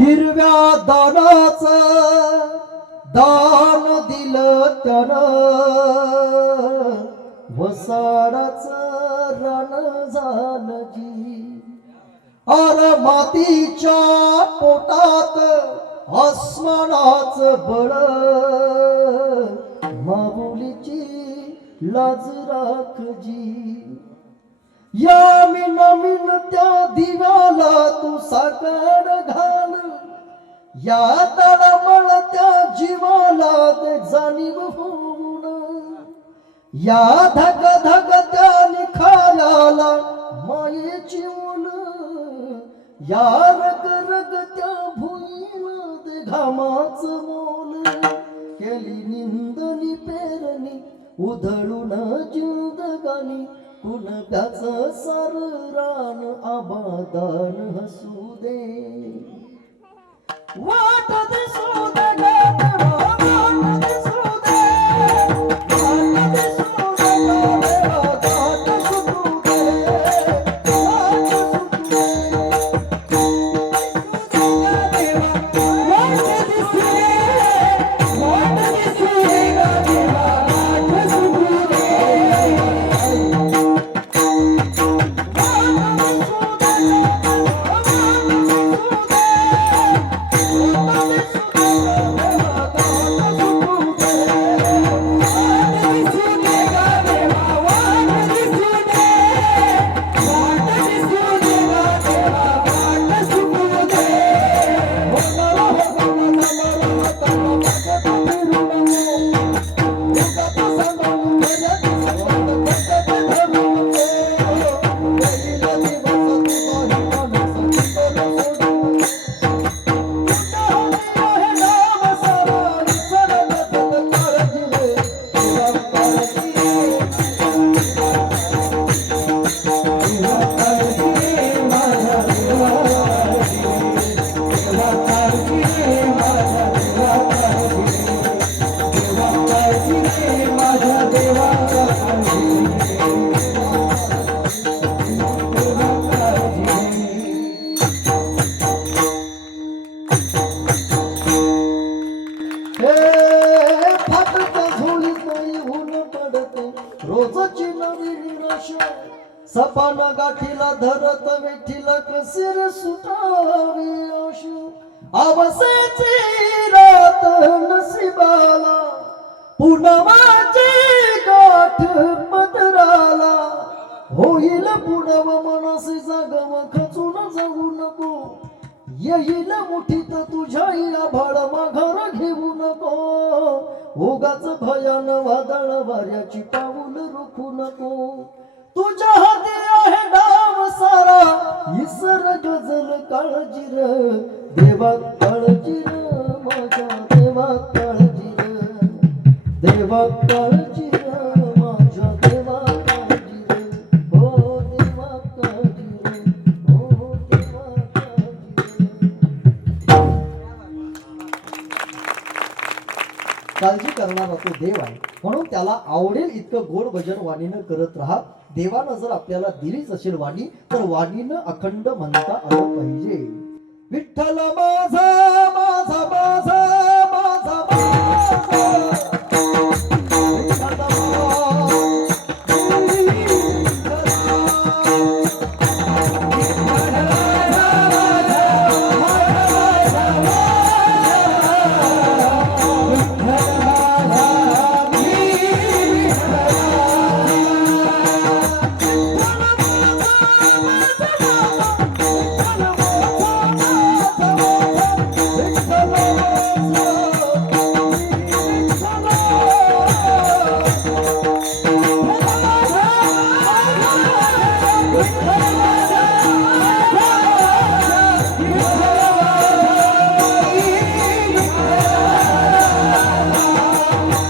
हिरव्या दानाच दान दिलं त्यान. वसाडाच रण झालं जी. अर मातीच्या पोटात आसमानाच बळ. माऊलीची लाज राखजी या मिन मिन त्या दिव्याला तू साकार घाल. या तळमळ त्या जीवाला ते जाणीव होऊन. या धग धग त्या निखाला मायेची ऊन या रग रग त्या भुईला ते घामाच मोल. केली निंदनी पेरणी उधळून जिंदगानी. त्याच सर रान आबादान हसू दे. वा! सपन गाठीला धरत वेठीला कसिर सुटावी आश अवसेची रात नसिबाला पुनवाची गाठ मदराला. होईल पुनव मनसी जागव खचून जाऊ नको. येईल मुठीत तुझ्या आभाळ माघार घेऊ नको. उगाच भयान वादळ वाऱ्याची पाऊल रोखू नको. देवा काळजीर माझ्या देवा काळजीर देवा काळजीर माझ्या देवा काळजीर हो देवा काळजीर हो देवा काळजीर काळजी करणारा तो देव आहे म्हणून त्याला आवडेल इतकं गोड भजन वाणीनं करत राहा देवानं जर आपल्याला दिलीच असेल वाणी तर वाणीनं अखंड म्हणता आलं पाहिजे विठ्ठल माझा